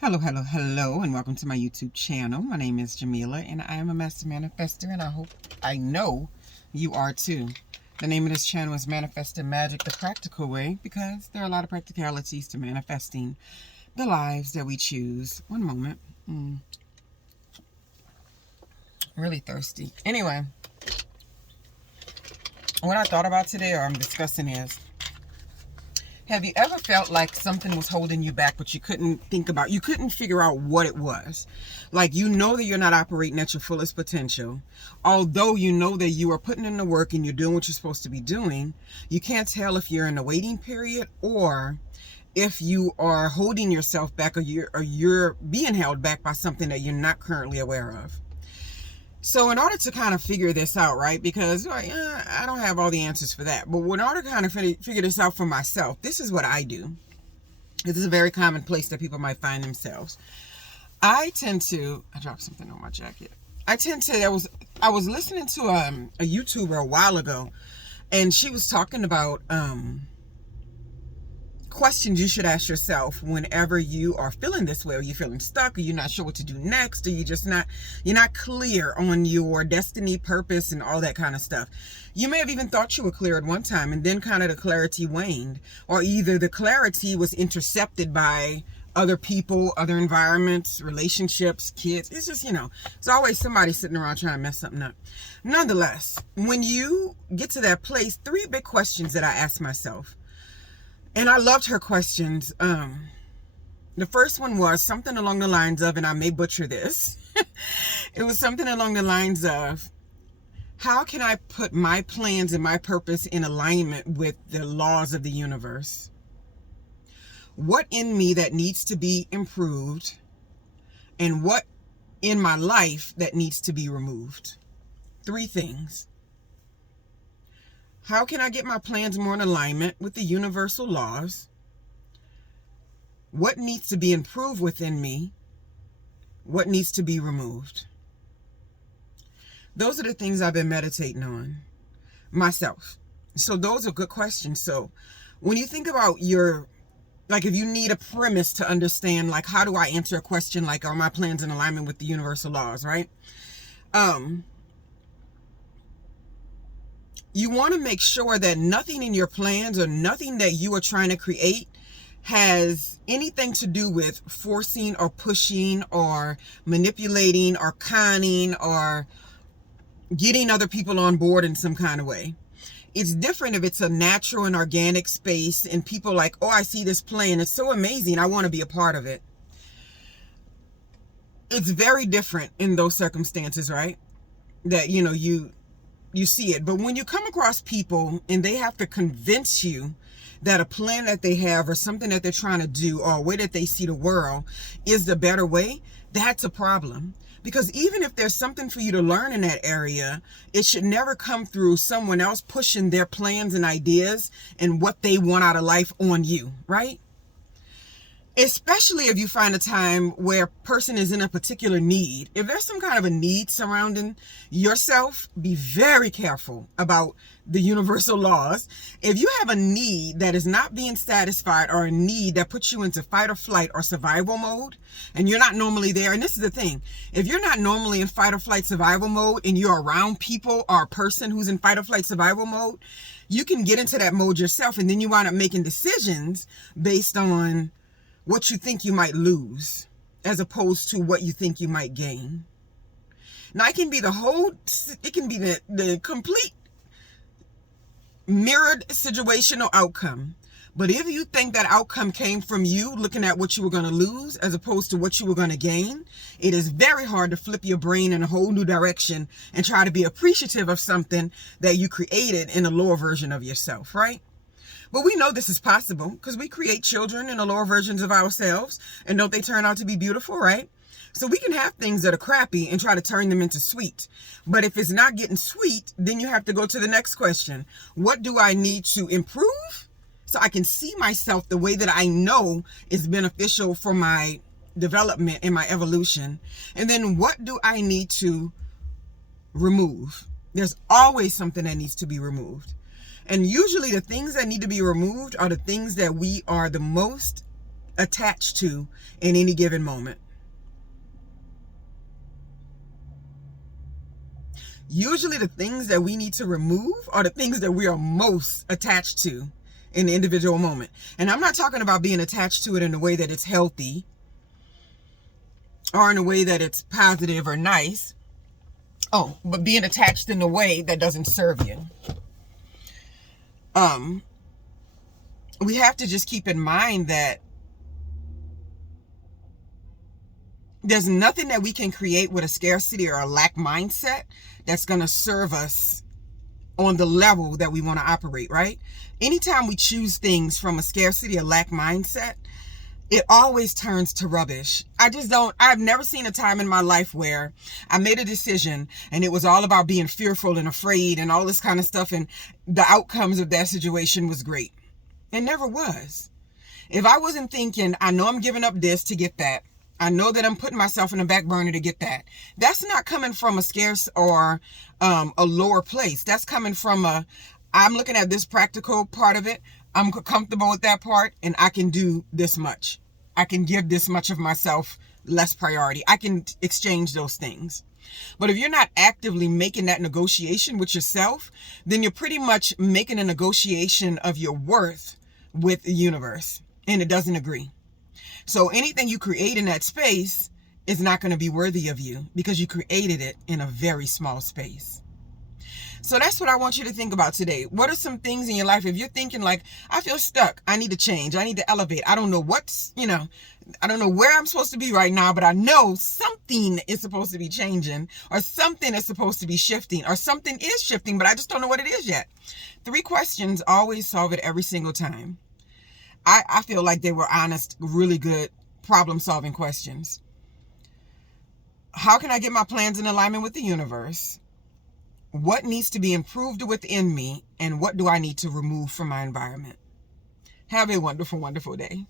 Hello, and welcome to my YouTube channel. My name is Jameelah, and I am a master manifester, and I know you are too. The name of this channel is Manifesting Magic the Practical Way, because there are a lot of practicalities to manifesting the lives that we choose. One moment. Really thirsty. Anyway, what I thought about today, or I'm discussing, is, have you ever felt like something was holding you back, but you couldn't figure out what it was? Like, you know that you're not operating at your fullest potential. Although you know that you are putting in the work and you're doing what you're supposed to be doing, you can't tell if you're in a waiting period or if you are holding yourself back, or you're being held back by something that you're not currently aware of. So in order to kind of figure this out, right, because I don't have all the answers for that, but in order to kind of figure this out for myself, this is what I do. This is a very common place that people might find themselves. I dropped something on my jacket. I was listening to a YouTuber a while ago, and she was talking about questions you should ask yourself whenever you are feeling this way, or you're feeling stuck, or you're not sure what to do next, or you're not clear on your destiny, purpose, and all that kind of stuff. You may have even thought you were clear at one time, and then kind of the clarity waned, or either the clarity was intercepted by other people, other environments, relationships, kids. It's just, it's always somebody sitting around trying to mess something up. Nonetheless, when you get to that place, 3 big questions that I ask myself. And I loved her questions. The first one was something along the lines of, and I may butcher this, it was something along the lines of, how can I put my plans and my purpose in alignment with the laws of the universe? What in me that needs to be improved, and what in my life that needs to be removed? 3 things. How can I get my plans more in alignment with the universal laws? What needs to be improved within me? What needs to be removed? Those are the things I've been meditating on myself. So those are good questions. So when you think about if you need a premise to understand, like, how do I answer a question like, are my plans in alignment with the universal laws, right? You want to make sure that nothing in your plans or nothing that you are trying to create has anything to do with forcing or pushing or manipulating or conning or getting other people on board in some kind of way. It's different if it's a natural and organic space and people like, oh, I see this plan. It's so amazing. I want to be a part of it. It's very different in those circumstances, right? That, you see it. But when you come across people and they have to convince you that a plan that they have or something that they're trying to do or a way that they see the world is the better way, that's a problem. Because even if there's something for you to learn in that area, it should never come through someone else pushing their plans and ideas and what they want out of life on you, right? Especially if you find a time where a person is in a particular need. If there's some kind of a need surrounding yourself, be very careful about the universal laws. If you have a need that is not being satisfied, or a need that puts you into fight or flight or survival mode, and you're not normally there, and this is the thing, if you're not normally in fight or flight survival mode and you're around people or a person who's in fight or flight survival mode, you can get into that mode yourself, and then you wind up making decisions based on what you think you might lose as opposed to what you think you might gain. Now, it can be the complete mirrored situational outcome. But if you think that outcome came from you looking at what you were going to lose as opposed to what you were going to gain, it is very hard to flip your brain in a whole new direction and try to be appreciative of something that you created in a lower version of yourself, right? But we know this is possible because we create children in the lower versions of ourselves, and don't they turn out to be beautiful, right? So we can have things that are crappy and try to turn them into sweet. But if it's not getting sweet, then you have to go to the next question. What do I need to improve so I can see myself the way that I know is beneficial for my development and my evolution? And then what do I need to remove? There's always something that needs to be removed. And usually the things that need to be removed are the things that we are the most attached to in any given moment. Usually the things that we need to remove are the things that we are most attached to in the individual moment. And I'm not talking about being attached to it in a way that it's healthy or in a way that it's positive or nice. Oh, but being attached in a way that doesn't serve you. We have to just keep in mind that there's nothing that we can create with a scarcity or a lack mindset that's going to serve us on the level that we want to operate, right? Anytime we choose things from a scarcity or lack mindset, it always turns to rubbish. I've never seen a time in my life where I made a decision and it was all about being fearful and afraid and all this kind of stuff, and the outcomes of that situation was great. It never was. If I wasn't thinking, I know I'm giving up this to get that, I know that I'm putting myself in the back burner to get that, that's not coming from a scarce or a lower place. That's coming from I'm looking at this practical part of it. I'm comfortable with that part, and I can do this much. I can give this much of myself less priority. I can exchange those things. But if you're not actively making that negotiation with yourself, then you're pretty much making a negotiation of your worth with the universe, and it doesn't agree. So anything you create in that space is not going to be worthy of you because you created it in a very small space. So that's what I want you to think about today. What are some things in your life, if you're thinking like, I feel stuck, I need to change, I need to elevate, I don't know I don't know where I'm supposed to be right now, but I know something is supposed to be changing, or something is supposed to be shifting, or something is shifting, but I just don't know what it is yet. 3 questions always solve it every single time. I feel like they were honest, really good problem-solving questions. How can I get my plans in alignment with the universe? What needs to be improved within me? And what do I need to remove from my environment? Have a wonderful, wonderful day.